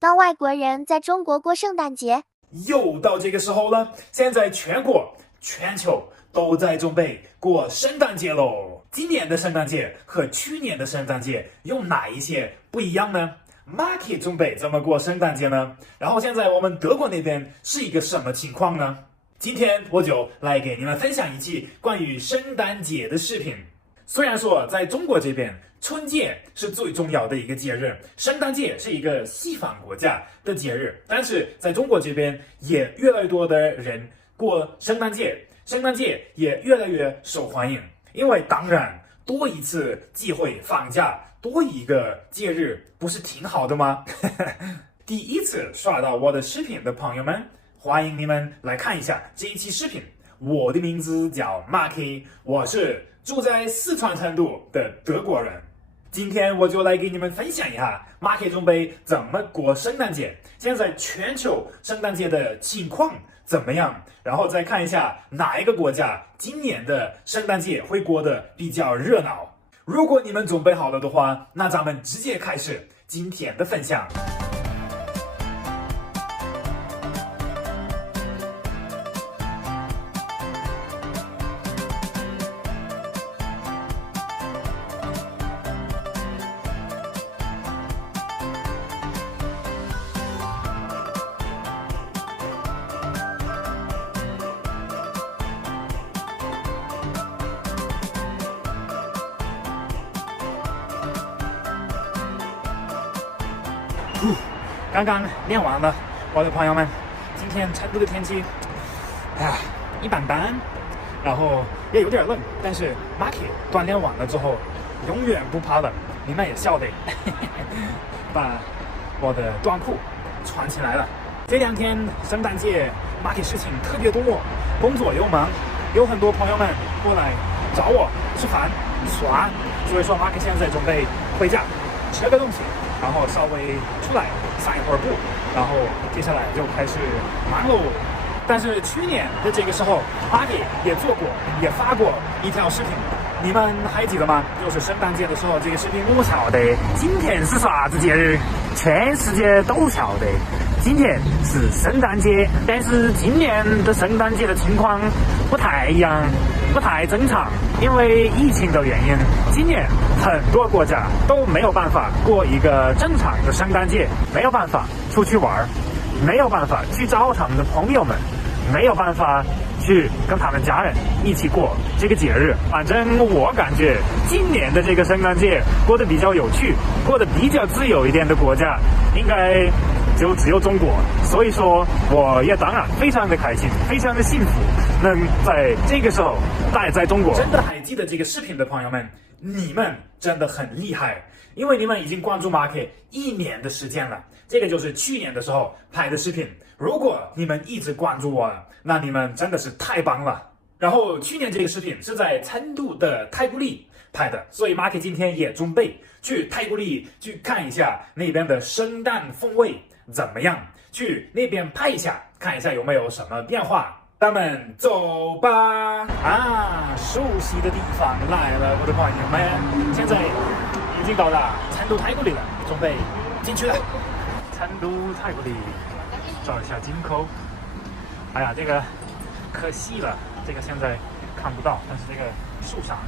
当外国人在中国过圣诞节，又到这个时候了，现在全国、全球都在准备过圣诞节喽。今年的圣诞节和去年的圣诞节有哪一些不一样呢？Marky 准备怎么过圣诞节呢？然后现在我们德国那边是一个什么情况呢？今天我就来给你们分享一期关于圣诞节的视频。虽然说在中国这边，春节是最重要的一个节日，圣诞节是一个西方国家的节日，但是在中国这边也越来越多的人过圣诞节，圣诞节也越来越受欢迎。因为当然多一次机会放假，多一个节日不是挺好的吗？第一次刷到我的视频的朋友们，欢迎你们来看一下这一期视频。我的名字叫 Marky， 我是住在四川成都的德国人。今天我就来给你们分享一下 Marky 准备怎么过圣诞节，现在全球圣诞节的情况怎么样，然后再看一下哪一个国家今年的圣诞节会过得比较热闹。如果你们准备好了的话，那咱们直接开始今天的分享。刚刚练完了，我的朋友们，今天成都的天气，一般般，然后也有点冷，但是 Marky 锻炼完了之后，永远不怕冷，你们也晓得，把我的短裤穿起来了。这两天圣诞节 Marky 事情特别多，工作又忙，有很多朋友们过来找我吃饭耍，所以说 Marky 现在准备回家吃个东西，然后稍微出来散一会儿步，然后接下来就开始忙喽。但是去年的这个时候 Marky 也做过，也发过一条视频，你们还记得吗？就是圣诞节的时候，这个视频我晓得今天是啥子节日，全世界都晓得今天是圣诞节，但是今年的圣诞节的情况不太一样，不太正常，因为疫情的原因，今年很多国家都没有办法过一个正常的圣诞节，没有办法出去玩，没有办法去找他们的朋友们，没有办法去跟他们家人一起过这个节日。反正我感觉今年的这个圣诞节过得比较有趣，过得比较自由一点的国家应该就只有中国，所以说我也当然非常的开心，非常的幸福，能在这个时候待在中国。真的还记得这个视频的朋友们，你们真的很厉害，因为你们已经关注 Marky 1年的时间了。这个就是去年的时候拍的视频，如果你们一直关注我，那你们真的是太棒了。然后去年这个视频是在成都的太古里拍的，所以 Marky 今天也准备去太古里去看一下那边的圣诞风味怎么样，去那边拍一下，看一下有没有什么变化。咱们走吧！熟悉的地方来了，我的朋友们，现在已经到达成都太古里了，准备进去了。成都太古里，找一下金口。哎呀，这个可惜了，这个现在看不到，但是这个树上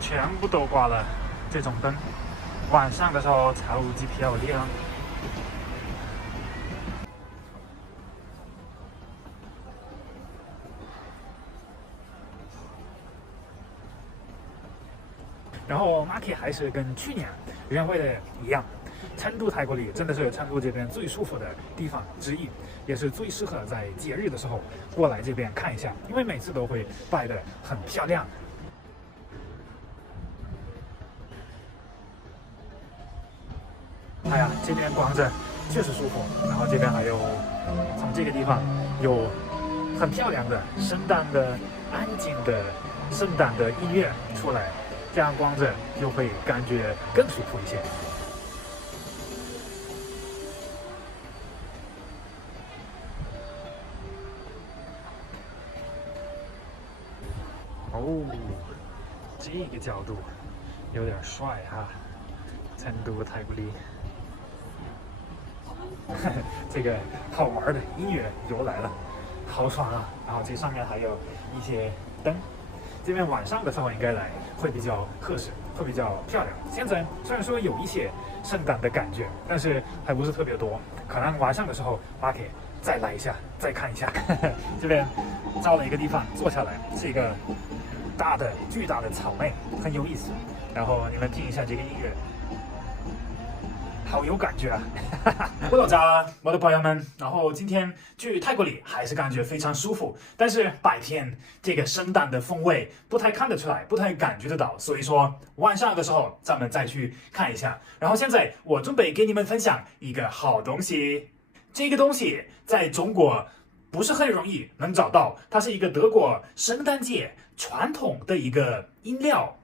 全部都挂了这种灯，晚上的时候超级漂亮。然后 Marky 还是跟去年约会的一样，成都太古里真的是成都这边最舒服的地方之一，也是最适合在节日的时候过来这边看一下，因为每次都会摆得很漂亮。哎呀，这边光着确实舒服，然后这边还有从这个地方有很漂亮的圣诞的安静的圣诞的音乐出来，这样光着就会感觉更舒服一些。哦，这个角度有点帅哈，成都太古里。这个好玩的音乐又来了，好爽啊！然后这上面还有一些灯，这边晚上的时候应该来会比较合适，会比较漂亮。现在虽然说有一些圣诞的感觉，但是还不是特别多，可能晚上的时候马可以再来一下，再看一下。这边找了一个地方坐下来，是一个巨大的草莓，很有意思。然后你们听一下这个音乐，好有感觉啊！我到家了，我的朋友们。然后今天去泰国里还是感觉非常舒服，但是白天这个圣诞的风味不太看得出来，不太感觉得到。所以说晚上的时候咱们再去看一下。然后现在我准备给你们分享一个好东西，这个东西在中国不是很容易能找到，它是一个德国圣诞节传统的一个饮料。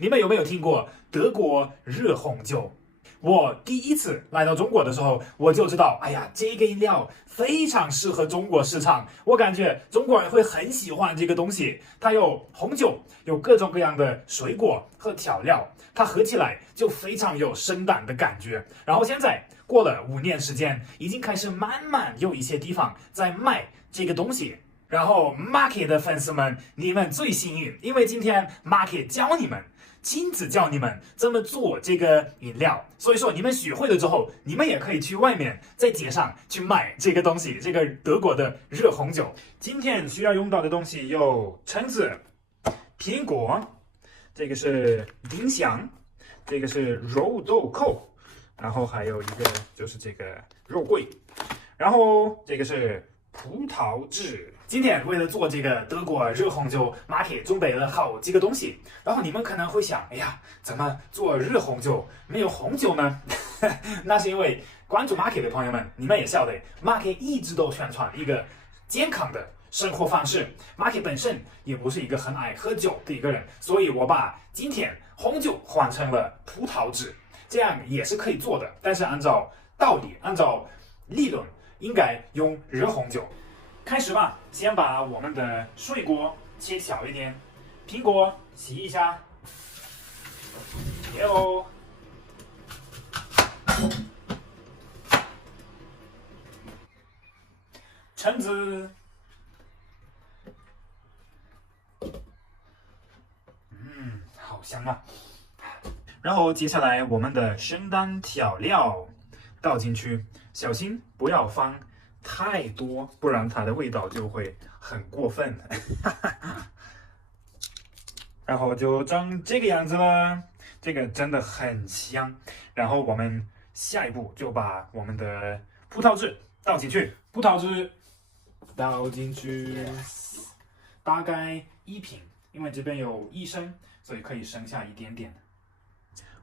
你们有没有听过德国热红酒？我第一次来到中国的时候，我就知道，哎呀，这个饮料非常适合中国市场。我感觉中国人会很喜欢这个东西。它有红酒，有各种各样的水果和调料，它喝起来就非常有圣诞的感觉。然后现在过了5年时间，已经开始慢慢有一些地方在卖这个东西。然后 Market 的粉丝们，你们最幸运，因为今天 Market 教你们。亲自教你们怎么做这个饮料，所以说你们学会了之后，你们也可以去外面在街上去卖这个东西，这个德国的热红酒。今天需要用到的东西有橙子、苹果，这个是丁香，这个是肉豆蔻，然后还有一个就是这个肉桂，然后这个是葡萄汁。今天为了做这个德国热红酒，马可准备了好几个东西。然后你们可能会想，哎呀，怎么做热红酒没有红酒呢？那是因为关注马可的朋友们，你们也晓得，马可一直都宣传一个健康的生活方式。马可本身也不是一个很爱喝酒的一个人，所以我把今天红酒换成了葡萄汁，这样也是可以做的。但是按照道理，按照理论，应该用热红酒。开始吧，先把我们的水果切小一点，苹果洗一下，有橙子，好香啊！然后接下来我们的圣诞调料倒进去，小心不要放太多，不然它的味道就会很过分。然后就长这个样子了，这个真的很香。然后我们下一步就把我们的葡萄汁倒进去，葡萄汁倒进去，大概1瓶，因为这边有1升，所以可以剩下一点点。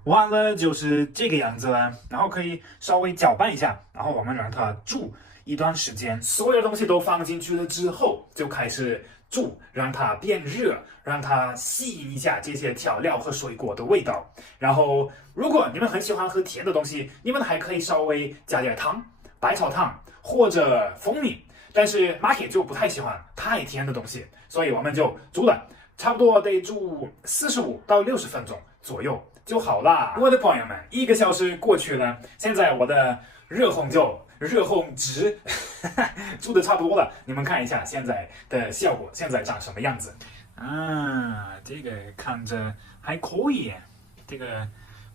完了就是这个样子了，然后可以稍微搅拌一下，然后我们让它煮一段时间，所有东西都放进去了之后，就开始煮，让它变热，让它吸引一下这些调料和水果的味道。然后，如果你们很喜欢喝甜的东西，你们还可以稍微加点糖，白草糖或者蜂蜜。但是马可就不太喜欢太甜的东西，所以我们就煮了，差不多得煮45到60分钟左右就好啦。我的朋友们，1个小时过去了，现在我的热红汁煮的差不多了，你们看一下现在的效果，现在长什么样子啊？这个看着还可以，这个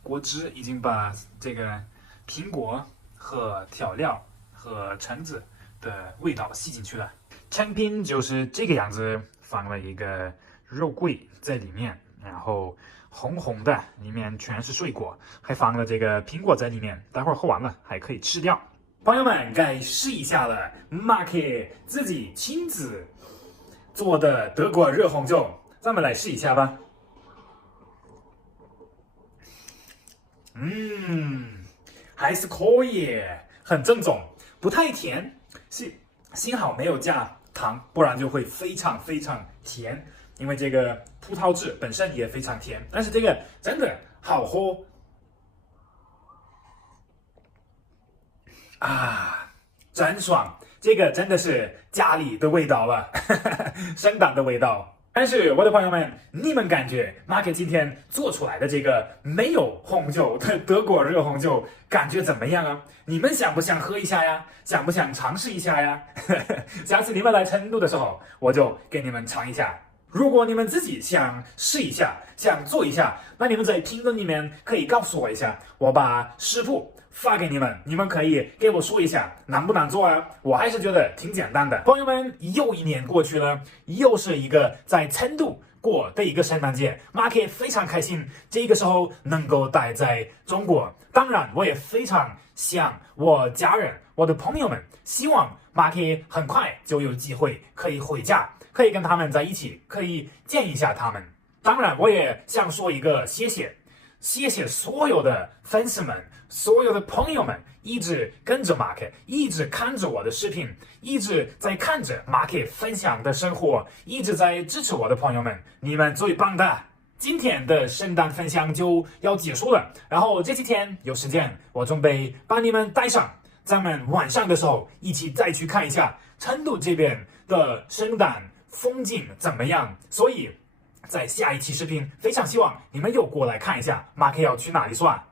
果汁已经把这个苹果和调料和橙子的味道吸进去了。成品就是这个样子，放了一个肉桂在里面，然后红红的，里面全是水果，还放了这个苹果在里面，待会儿喝完了还可以吃掉。朋友们该试一下了，马可自己亲自做的德国热红酒，咱们来试一下吧。还是可以，很正宗，不太甜，幸好没有加糖，不然就会非常非常甜。因为这个葡萄汁本身也非常甜，但是这个真的好喝啊，真爽！这个真的是家里的味道了，圣诞的味道。但是我的朋友们，你们感觉 Mark 今天做出来的这个没有红酒的德国热红酒感觉怎么样啊？你们想不想喝一下呀？想不想尝试一下呀？下次你们来成都的时候，我就给你们尝一下。如果你们自己想试一下，想做一下，那你们在评论里面可以告诉我一下，我把食谱发给你们，你们可以给我说一下难不难做啊？我还是觉得挺简单的。朋友们，又一年过去了，又是一个在成都过的一个圣诞节 ，Mark 非常开心，这个时候能够待在中国。当然，我也非常想我家人、我的朋友们，希望 Mark 很快就有机会可以回家，可以跟他们在一起，可以见一下他们。当然，我也想说一个谢谢。谢谢所有的粉丝们，所有的朋友们，一直跟着 Mark， 一直看着我的视频，一直在看着 Mark 分享的生活，一直在支持我的朋友们，你们最棒的！今天的圣诞分享就要结束了，然后这几天有时间，我准备把你们带上，咱们晚上的时候一起再去看一下成都这边的圣诞风景怎么样，所以在下一期视频，非常希望你们又过来看一下 Mark 要去哪里耍。